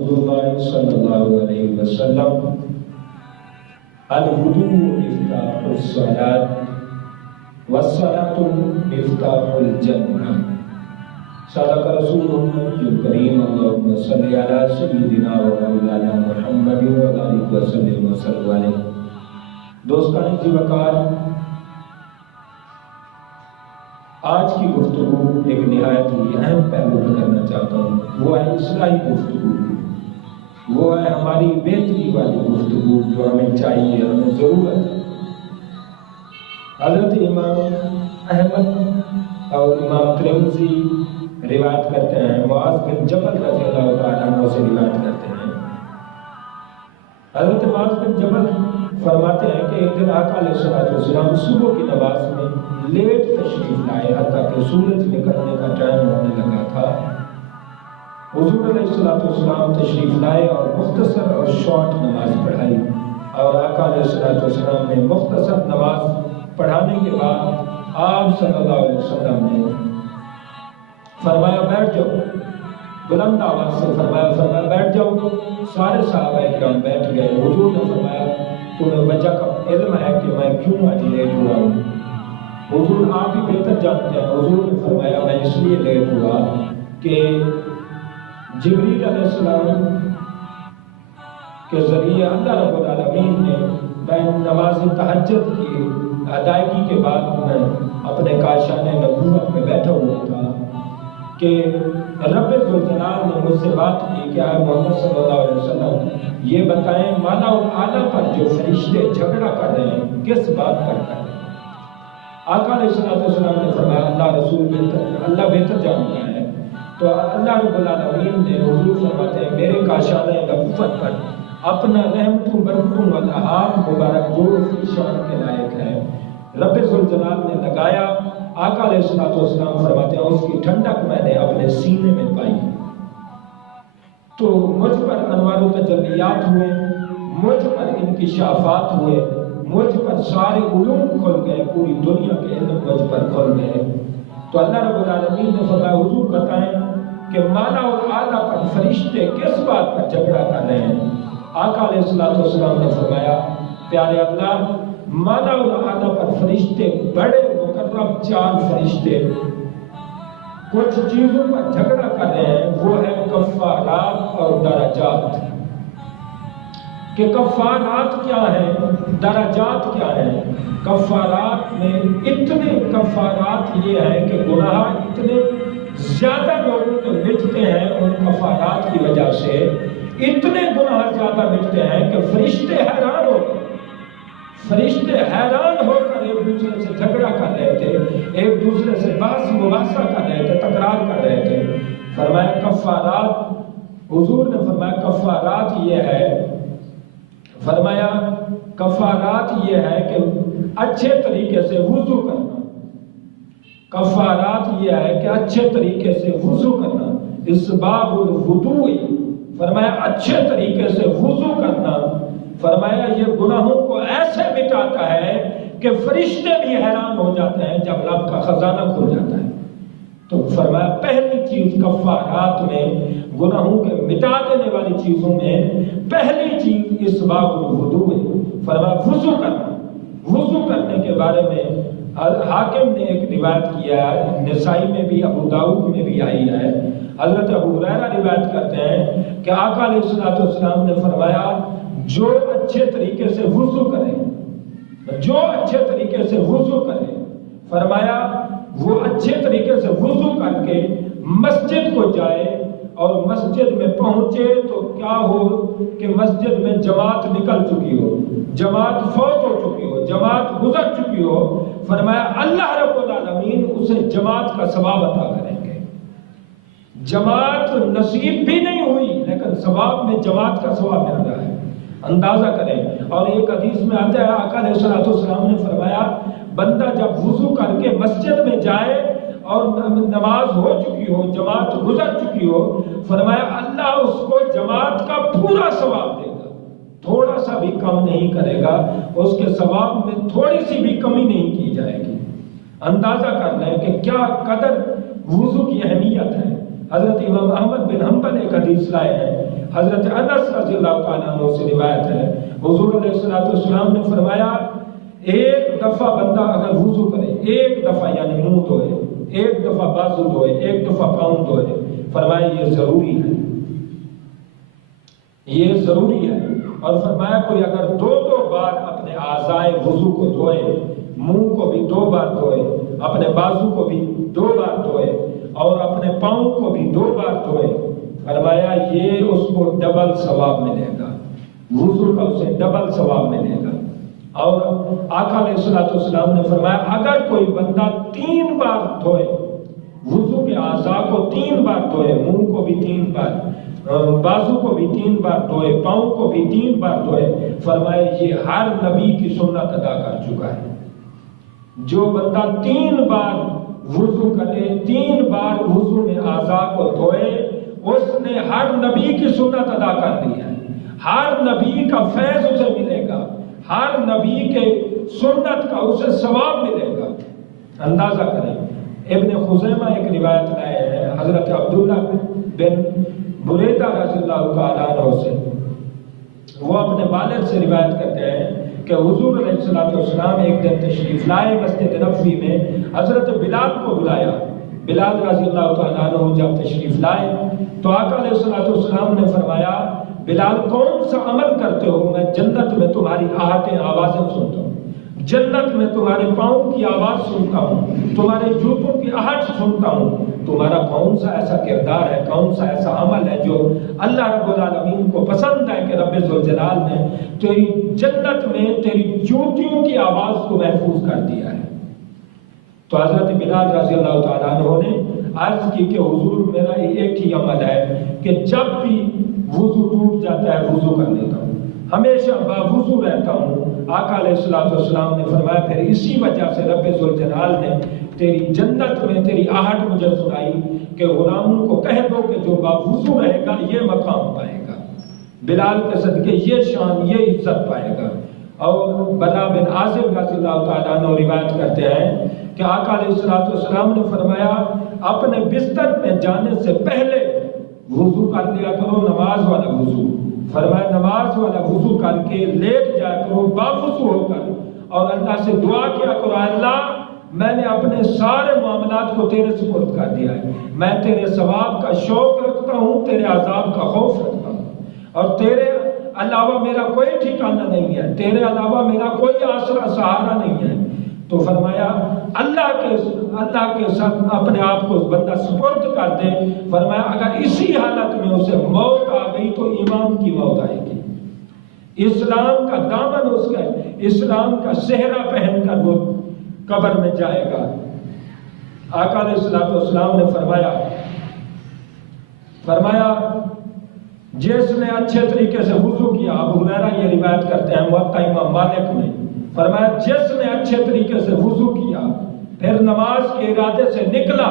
اللہ صلی اللہ علیہ وسلم الوضوء مفتاح الصلاۃ والصلاۃ مفتاح الجنہ صدق رسول الکریم اللہم صلی علی سیدنا و مولانا محمد وبارک وسلم وصلی علیہ۔ دوستان کی وقار، آج کی گفتگو ایک نہایت ہی اہم پہلو پر کرنا چاہتا ہوں، وہ ہے اصلاحی گفتگو، وہ ہے ہماری بہتری والی گفتگو جو ہمیں چاہیے، ہمیں ضرورت ہے۔ حضرت امام احمد اور امام ترمذی روایت کرتے ہیں، معاذ بن جبل رضی اللہ تعالیٰ عنہ سے روایت کرتے ہیں۔ حضرت معاذ بن جبل فرماتے ہیں کہ ایک دن آقا علیہ السلام صبح کی نماز میں لیٹ تشریف لائے، حتیٰ کہ سورج نکلنے کا ٹائم ہونے لگا تھا۔ حضور علیہ السلام تشریف لائے اور مختصر اور شارٹ نماز پڑھائی، اور آقا علیہ السلام نے مختصر نماز پڑھانے کے بعد آپ صلی اللہ علیہ وسلم نے فرمایا بیٹھ جاؤ، بلند آواز سے فرمایا بیٹھ جاؤ۔ سارے صحابہ کرام بیٹھ گئے۔ حضور نے فرمایا تمہیں وجہ کا علم ہے کہ میں کیوں آج لیٹ ہوا ہوں؟ حضور آپ ہی بہتر جانتے ہیں۔ حضور نے فرمایا میں اس لیے لیٹ ہوا کہ جبریل علیہ السلام کے ذریعے اللہ رب العالمین نے نماز تہجد کی ادائیگی کے بعد میں اپنے کاشان نبوت میں بیٹھا ہوا تھا کہ رب ذوالجلال نے مجھ سے بات کی کہ اے محمد صلی اللہ علیہ وسلم یہ بتائیں مالا و اعلیٰ پر جو فرشتے جھگڑا کر رہے ہیں کس بات پر کر رہے ہیں؟ آقا علیہ السلام نے فرمایا اللہ بہتر جانتا ہے۔ تو اللہ رب العالمین نے حضور فرماتے ہیں میرے کاشان نبوت پر اپنا رحمتوں برکتوں والا ہاتھ مبارک جو اس کی شان کے لائق ہے رب ذوالجلال نے لگایا۔ آقا علیہ السلام فرماتے ہیں اس کی ٹھنڈک میں نے اپنے سینے میں پائی، تو مجھ پر انوار و تجلیات ہوئے، مجھ پر انکشافات ہوئے، مجھ پر سارے علوم کھل گئے، پوری دنیا کے علم مجھ پر کھل گئے۔ تو اللہ رب العالمین نے فرمایا حضور بتائیں کہ مالا اور اعلیٰ پر فرشتے کس بات پر جھگڑا کر رہے ہیں؟ آقا علیہ السلام نے فرمایا پیارے اللہ مالا اور اعلیٰ پر فرشتے بڑے مقرب 4 فرشتے کچھ چیزوں پر جھگڑا کر رہے ہیں، وہ ہے کفارات اور درجات۔ کہ کفارات کیا ہیں، درجات کیا ہیں؟ کفارات میں اتنے کفارات یہ ہے کہ گناہ اتنے زیادہ لوگوں کے مٹتے ہیں ان کفارات کی وجہ سے، اتنے گناہ زیادہ مٹتے ہیں کہ فرشتے حیران ہو کر ایک دوسرے سے جھگڑا کر رہے تھے، ایک دوسرے سے بحث مباحثہ کر رہے تھے، تکرار کر رہے تھے۔ فرمایا کفارات، حضور نے فرمایا کفارات یہ ہے کہ اچھے طریقے سے وضو کرنا۔ کفارات یہ ہے کہ اچھے طریقے سے وضو کرنا، اسباب الوضوء، فرمایا اچھے طریقے سے وضو کرنا۔ فرمایا یہ گناہوں کو ایسے مٹاتا ہے کہ فرشتے بھی حیران ہو جاتے ہیں جب رب کا خزانہ کھل جاتا ہے۔ تو فرمایا پہلی چیز کفارات میں، گناہوں کے مٹا دینے والی چیزوں میں پہلی چیز اسباغ الوضوء ہے۔ فرمایا وضو کرنا۔ وضو کرنے کے بارے میں حاکم نے ایک روایت کیا ہے، نسائی میں بھی ابو داؤد میں بھی آئی ہے۔ حضرت ابو ہریرہ روایت کرتے ہیں کہ آقا علیہ السلام نے فرمایا جو اچھے طریقے سے وضو کرے، فرمایا وہ اچھے طریقے سے وضو کر کے مسجد کو جائے اور مسجد میں پہنچے تو کیا ہو کہ مسجد میں جماعت نکل چکی ہو، جماعت فوت ہو چکی ہو، جماعت گزر چکی ہو، فرمایا اللہ رب العالمین اسے جماعت کا ثواب عطا کریں گے۔ جماعت نصیب بھی نہیں ہوئی لیکن ثواب میں جماعت کا ثواب مل رہا ہے، اندازہ کریں۔ اور ایک حدیث میں آتا ہے آقا علیہ السلام نے فرمایا بندہ جب وضو کر کے مسجد میں جائے اور نماز ہو چکی ہو، جماعت گزر چکی ہو، فرمایا اللہ اس کو جماعت کا پورا ثواب دے گا، تھوڑا سا بھی کم نہیں کرے گا، اس کے ثواب میں تھوڑی سی بھی کمی نہیں کی جائے گی۔ اندازہ کر لیں کہ کیا قدر وضو کی اہمیت ہے۔ حضرت امام احمد بن حنبل ایک حدیث لائے ہیں، حضرت انس رضی اللہ تعالیٰ عنہ سے روایت ہے، حضور علیہ السلام نے فرمایا ایک دفعہ بندہ اگر وضو کرے، ایک دفعہ یعنی منہ دھوئے، ایک دفعہ بازو دھوئے، ایک دفعہ پاؤں دھوئے، فرمایا یہ ضروری ہے، یہ ضروری ہے۔ اور فرمایا کوئی اگر دو بار اپنے اعضائے وضو کو دھوئے، منہ کو بھی 2 بار دھوئے، اپنے بازو کو بھی 2 بار دھوئے اور اپنے پاؤں کو بھی 2 بار دھوئے، فرمایا یہ اس کو ڈبل ثواب ملے گا، وضو کا اسے ڈبل ثواب ملے گا۔ اور آقا علیہ السلام نے فرمایا اگر کوئی بندہ 3 بار دھوئے، وضو کے اعضاء کو 3 بار دھوئے، منہ کو بھی 3 بار، بازو کو بھی 3 بار دھوئے، پاؤں کو بھی 3 بار دھوئے، فرمایا یہ ہر نبی کی سنت ادا کر چکا ہے۔ جو بندہ 3 بار وضو کرے، 3 بار وضو میں اعضاء کو دھوئے، اس نے ہر نبی کی سنت ادا کر دی ہے، ہر نبی کا فیض اسے ملے گا، ہر نبی کے سنت کا اسے ثواب ملے گا۔ اندازہ کریں، ابن خزیمہ ایک روایت لائے ہیں حضرت عبداللہ بن بریدہ رضی اللہ تعالیٰ عنہ سے، وہ اپنے والد سے روایت کرتے ہیں کہ حضور علیہ السلام ایک دن تشریف لائے مسجد نبوی میں، حضرت بلال کو بلایا، بلال رضی اللہ تعالیٰ عنہ جب تشریف لائے تو آقا علیہ السلام نے فرمایا بلال کون سا عمل کرتے ہو؟ میں جنت میں تمہاری آہٹیں آوازیں سنتا ہوں، جنت میں تمہارے پاؤں کی آواز سنتا ہوں، تمہارے جوتوں کی آہٹ سنتا ہوں، تمہارا کون سا ایسا کردار ہے، کون سا ایسا عمل ہے جو اللہ رب العالمین کو پسند ہے کہ رب ذوالجلال نے تیری جنت میں تیری جوتیوں کی آواز کو محفوظ کر دیا ہے؟ تو حضرت بلال رضی اللہ تعالیٰ عنہ نے عرض کی کہ حضور میرا ایک ہی عمل ہے کہ جب بھی وضو ٹوٹ جاتا ہے وضو کر لیتا ہوں، ہمیشہ باوضو رہتا ہوں۔ آقا علیہ السلام نے فرمایا پھر اسی وجہ سے رب ذوالجلال نے تیری جنت میں تیری آہٹ مجھے سنائی کہ غلاموں کو کہہ دو کہ جو باوضو رہے گا یہ مقام پائے گا، بلال کے صدقے یہ شان یہ عزت پائے گا۔ اور برا بن عازب رضی اللہ تعالیٰ عنہ روایت کرتے ہیں کہ آقا علیہ السلام نے فرمایا اپنے بستر میں جانے سے پہلے وضو کر لیا کرو، نماز والا وضو، فرمایا نماز والا وضو کر کے لیٹ جایا کرو باوضو ہو کر، اور اللہ سے دعا کیا کرو اللہ میں نے اپنے سارے معاملات کو تیرے سپرد کر دیا ہے، میں تیرے ثواب کا شوق رکھتا ہوں، تیرے عذاب کا خوف رکھتا ہوں، اور تیرے علاوہ میرا کوئی ٹھکانہ نہیں ہے، تیرے علاوہ میرا کوئی آسرا سہارا نہیں ہے۔ تو فرمایا اللہ کے ساتھ اپنے آپ کو بندہ سپرد کر دے، فرمایا اگر اسی حالت میں اسے موت آ گئی تو ایمان کی موت آئے گی، اسلام کا دامن اس کا، اسلام کا صحرا پہن کر وہ قبر میں جائے گا۔ آقا علیہ السلام نے فرمایا جس نے اچھے طریقے سے وضو کیا، ابو ہریرہ یہ روایت کرتے ہیں موطا امام مالک میں، فرمایا جس نے اچھے طریقے سے وضو کیا پھر نماز کے ارادے سے نکلا،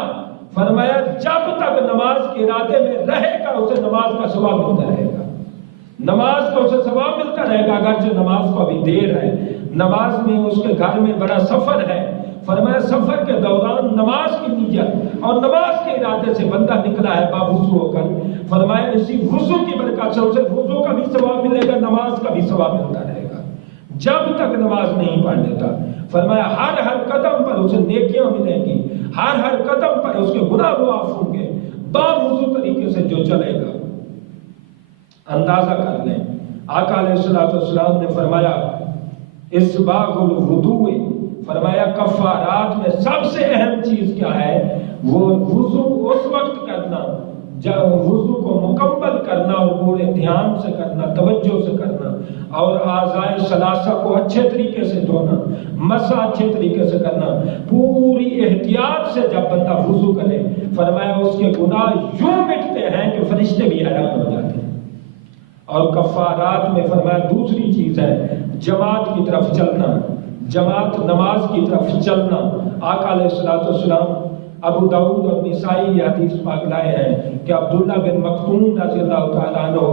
فرمایا جب تک نماز کے ارادے میں رہے گا اسے نماز کا ثواب ملتا رہے گا، نماز کا اسے ثواب ملتا رہے گا، اگرچہ نماز کو ابھی دیر ہے، نماز میں اس کے گھر میں بڑا سفر ہے، فرمایا سفر کے دوران نماز کی نیت اور نماز کے ارادے سے بندہ نکلا ہے باوضو ہو کر، فرمایا اسی وضو کی برکت سے اسے وضو کا بھی ثواب ملے گا، نماز کا بھی ثواب ملتا رہے گا جب تک نماز نہیں پڑھ لیتا۔ فرمایا ہر قدم پر اسے نیکیاں ملیں گی، ہر قدم پر اس کے گناہ معاف ہوں گے باوضو طریقے سے جو چلے گا۔ اندازہ کر لیں آقا علیہ السلام نے فرمایا اسباغ الوضوء، فرمایا کفارات میں سب سے اہم چیز کیا ہے؟ وہ وضو اس وقت کرنا جب وضو کو مکمل کرنا اور پورے دھیان سے کرنا، توجہ سے کرنا، اور اعضائے ثلاثہ کو اچھے طریقے سے دھونا، مسح اچھے طریقے سے کرنا، پوری احتیاط سے جب بندہ وضو کرے، فرمایا اس کے گناہ یوں مٹتے ہیں کہ فرشتے بھی حیران ہو جاتے ہیں۔ اور کفارات میں فرمایا دوسری چیز ہے جماعت کی طرف چلنا، جماعت نماز کی طرف چلنا۔ آقا علیہ السلام ابو داؤد اور نسائی یہ حدیث پاک لائے ہیں کہ عبداللہ بن مکتوم رضی اللہ تعالیٰ عنہ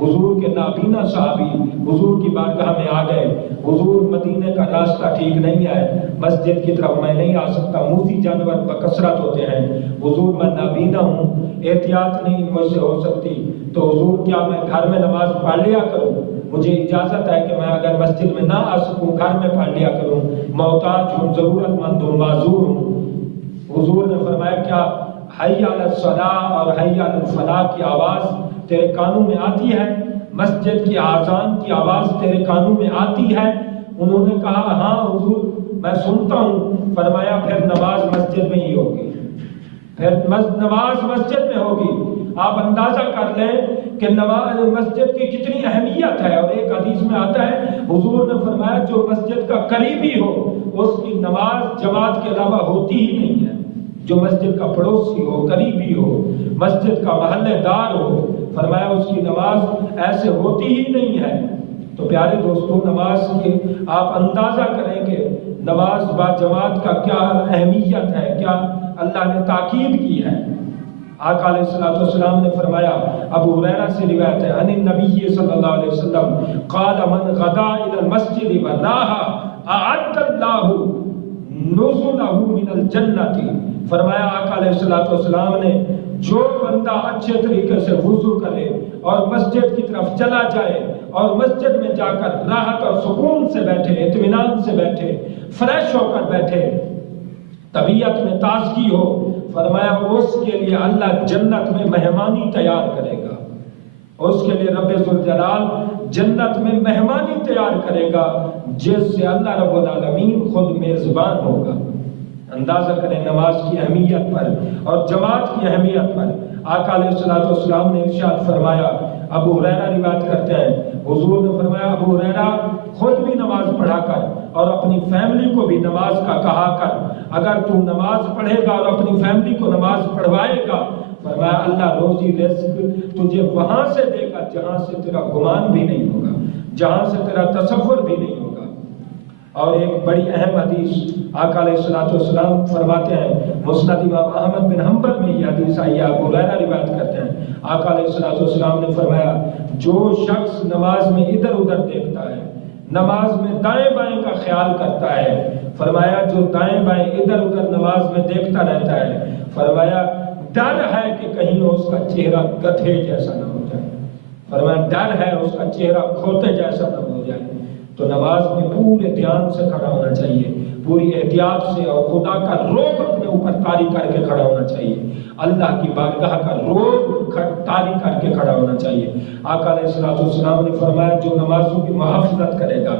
حضور کے نابینا صحابی حضور کی بارگاہ میں آ گئے، حضور مدینے کا راستہ ٹھیک نہیں ہے، مسجد کی طرف میں نہیں آ سکتا، موذی جانور بکثرت ہوتے ہیں، حضور میں نابینا ہوں، احتیاط نہیں مجھ سے ہو سکتی تو حضور کیا میں گھر میں نماز پڑھ لیا کروں؟ مجھے اجازت ہے کہ میں اگر مسجد میں نہ آ سکوں گھر میں پڑھ لیا کروں، محتاج ہوں، ضرورت مند ہوں، معذور ہوں۔ حضور نے فرمایا کیا حی علی الصلاۃ اور حی علی الفلاح کی آواز تیرے کانوں میں آتی ہے؟ مسجد کی آذان کی آواز تیرے کانوں میں آتی ہے؟ انہوں نے کہا ہاں حضور میں سنتا ہوں۔ فرمایا پھر نماز مسجد میں ہی ہوگی، پھر نماز مسجد میں ہوگی۔ آپ اندازہ کر لیں کہ نماز مسجد کی کتنی اہمیت ہے۔ اور ایک حدیث میں آتا ہے حضور نے فرمایا جو مسجد کا قریبی ہو اس کی نماز جماعت کے علاوہ ہوتی ہی نہیں ہے۔ جو مسجد کا پڑوسی ہو، قریبی ہو، مسجد کا محلے دار ہو، فرمایا اس کی نماز ایسے ہوتی ہی نہیں ہے۔ تو پیارے دوستو نماز کی آپ اندازہ کریں کہ نماز با جماعت کا کیا اہمیت ہے، کیا اللہ نے تاکید کی ہے۔ آقا علیہ الصلوۃ والسلام نے فرمایا، ابو ہریرہ سے روایت ہے، ان النبی صلی اللہ علیہ وسلم قال من غدا الى المسجد وراها اعد اللہ نزلہ من الجنہ۔ فرمایا آقا علیہ الصلوۃ والسلام نے جو بندہ اچھے طریقے سے وضو کرے اور مسجد کی طرف چلا جائے اور مسجد میں جا کر راحت اور سکون سے بیٹھے، اطمینان سے بیٹھے، فریش ہو کر بیٹھے، طبیعت میں تازگی ہو، فرمایا اس کے لیے اللہ جنت میں مہمانی تیار کرے گا۔ اس کے لیے رب ذوالجلال جنت میں مہمانی تیار کرے گا جس سے اللہ رب العالمین خود میزبان ہوگا۔ اندازہ کریں نماز کی اہمیت پر اور جماعت کی اہمیت پر۔ آقا علیہ الصلوۃ والسلام نے ارشاد فرمایا، ابو ہریرہ روایت کرتے ہیں، حضور نے فرمایا ابو ہریرہ خود بھی نماز پڑھا کر اور اپنی فیملی کو بھی نماز کا کہا کر، اگر تو نماز پڑھے گا اور اپنی فیملی کو نماز پڑھوائے گا، فرمایا اللہ روزی رزق تجھے وہاں سے دے گا جہاں سے تیرا گمان بھی نہیں ہوگا، جہاں سے تیرا تصور بھی نہیں ہوگا۔ اور ایک بڑی اہم حدیث آقا علیہ الصلوۃ والسلام فرماتے ہیں، مسند امام احمد بن حنبل میں یہ حدیث آئی ہے، ابو ہریرہ روایت کرتے ہیں، آقا علیہ الصلوۃ والسلام نے فرمایا جو شخص نماز میں ادھر ادھر دیکھتا ہے، نماز میں دائیں بائیں کا خیال کرتا ہے، فرمایا جو دائیں بائیں ادھر ادھر نماز میں دیکھتا رہتا ہے، فرمایا ڈر ہے کہ کہیں اس کا چہرہ گدھے جیسا نہ ہو جائے، فرمایا ڈر ہے اس کا چہرہ کھوتے جیسا نہ ہو جائے۔ تو نماز میں پورے دھیان سے کھڑا ہونا چاہیے، پوری احتیاط سے، اور خدا کا روب اپنے اوپر طاری کر کے کھڑا ہونا چاہیے، اللہ کی بارگاہ کا روب طاری کر کے کھڑا ہونا چاہیے۔ آقا علیہ الصلوۃ والسلام نے فرمایا جو نمازوں کی محافظت کرے گا،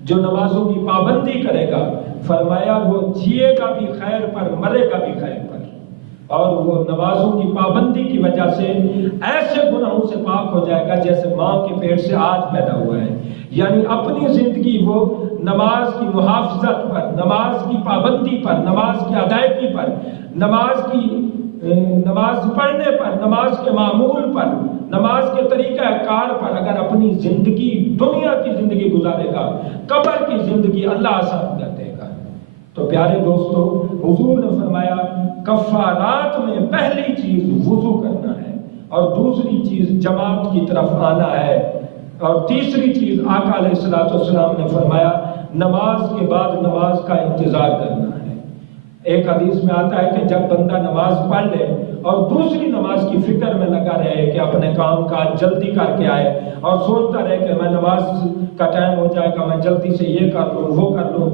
جو نمازوں کی پابندی کرے گا، فرمایا وہ جیے گا بھی خیر پر، مرے گا بھی خیر پر۔ اور وہ نمازوں کی پابندی کی وجہ سے ایسے گناہوں سے پاک ہو جائے گا جیسے ماں کے پیٹ سے آج پیدا ہوا ہے۔ یعنی اپنی زندگی وہ نماز کی محافظت پر، نماز کی پابندی پر، نماز کی ادائیگی پر، نماز پڑھنے پر، نماز کے معمول پر، نماز کے طریقہ کار پر اگر اپنی زندگی، دنیا کی زندگی گزارے گا، قبر کی زندگی اللہ آسان کر دے گا۔ تو پیارے دوستو حضور نے فرمایا کفارات میں پہلی چیز وضو کرنا ہے، اور دوسری چیز جماعت کی طرف آنا ہے، اور تیسری چیز آقا علیہ الصلوۃ والسلام نے فرمایا نماز کے بعد نماز کا انتظار کرنا ہے۔ ایک حدیث میں آتا ہے کہ جب بندہ نماز پڑھ لے اور دوسری نماز کی فکر میں لگا رہے کہ اپنے کام کاج جلدی کر کے آئے، اور سوچتا رہے کہ میں نماز کا ٹائم ہو جائے گا، میں جلدی سے یہ کر لوں وہ کر لوں،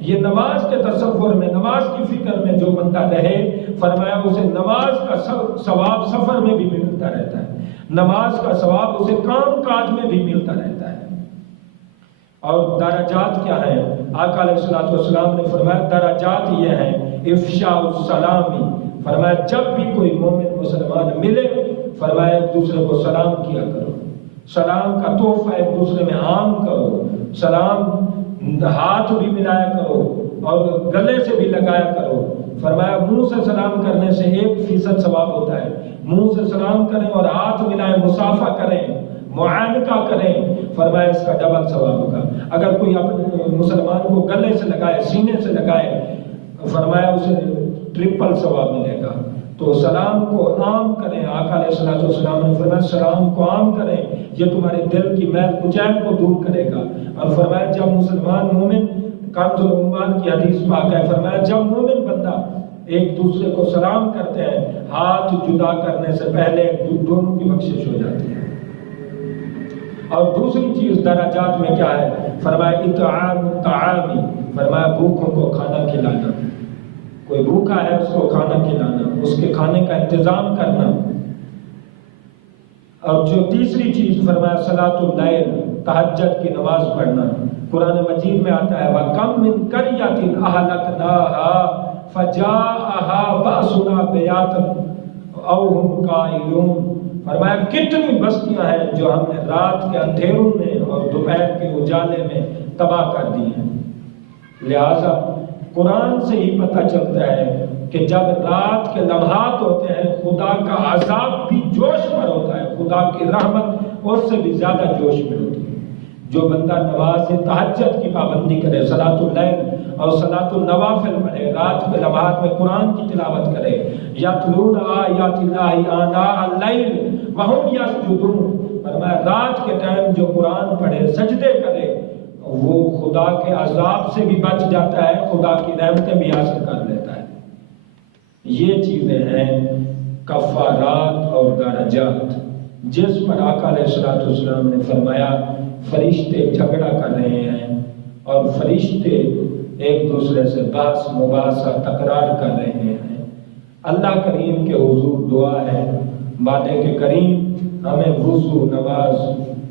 یہ نماز کے تصور میں، نماز کی فکر میں جو بندہ رہے، فرمایا اسے نماز کا ثواب سفر میں بھی ملتا رہتا ہے، نماز کا ثواب اسے کام کاج میں بھی ملتا رہتا ہے۔ اور درجات کیا ہیں؟ آقا علیہ الصلوۃ والسلام نے فرمایا درجات یہ ہیں، افشاء السلامی، فرمایا جب بھی کوئی مومن مسلمان ملے، فرمایا ایک دوسرے کو سلام کیا کرو، سلام کا تحفہ ایک دوسرے میں عام کرو، سلام ہاتھ بھی ملایا کرو اور گلے سے بھی لگایا کرو۔ فرمایا منہ سے سلام کرنے سے 1% ثواب ہوتا ہے، منہ سے سلام کریں اور ہاتھ ملائیں، مصافحہ کریں، معانقہ کریں، فرمایا اس کا ڈبل ثواب ہوگا۔ اگر کوئی اپنے مسلمان کو گلے سے لگائے، سینے سے لگائے، فرمایا اسے ٹرپل ثواب ملے گا۔ تو سلام کو عام کریں، آقا علیہ الصلوۃ والسلام نے فرمایا سلام کو عام کریں، یہ تمہارے دل کی میل کچیل کو دور کرے گا۔ اور فرمایا جب مسلمان مومن، کنز الایمان کی حدیث پاک ہے، فرمایا جب مومن بندہ ایک دوسرے کو سلام کرتے ہیں، ہاتھ جدا کرنے سے پہلے دونوں کی بخشش ہو جاتی ہے۔ اور دوسری چیز درجات میں کیا ہے؟ فرمایا اطعام الطعام، فرمایا بھوکوں کو کھانا کھلانا، کوئی بھوکا ہے اس کو کھانا کھلانا، اس کے کھانے کا انتظام کرنا۔ اور جو تیسری چیز فرمایا صلاۃ اللیل، تہجد کی نماز پڑھنا۔ قرآن مجید میں آتا ہے وَكَمْ مِنْ قَرْيَةٍ أَهْلَكْنَاهَا فَجَاءَهَا بَأْسُنَا بَيَاتًا أَوْ هُمْ قَائِلُونَ، فرمایا کتنی بستیاں ہیں جو ہم نے رات کے اندھیروں میں اور دوپہر کے اجالے میں تباہ کر دی ہیں۔ لہٰذا قرآن سے ہی پتہ چلتا ہے کہ جب رات کے لمحات ہوتے ہیں خدا کا عذاب بھی جوش پر ہوتا ہے، خدا کی رحمت اس سے بھی زیادہ جوش میں ہوتی ہے۔ جو بندہ نماز تہجد کی پابندی کرے، صلاۃ اللیل اور صلاۃ النوافل پڑھے، رات کے لمحات میں قرآن کی تلاوت کرے، یتلون آیات اللہ آناء اللیل وہم یسجدون، فرمایا رات کے ٹائم جو قرآن پڑھے، سجدے کرے، وہ خدا کے عذاب سے بھی بچ جاتا ہے، خدا کی رحمتیں بھی حاصل کر لیتا ہے۔ یہ چیزیں ہیں کفارات اور درجات، جس پر آقا علیہ السلام نے فرمایا فرشتے جھگڑا کر رہے ہیں اور فرشتے ایک دوسرے سے بحث مباحثہ تکرار کر رہے ہیں۔ اللہ کریم کے حضور دعا ہے، بات ہے کہ کریم ہمیں وضو، نماز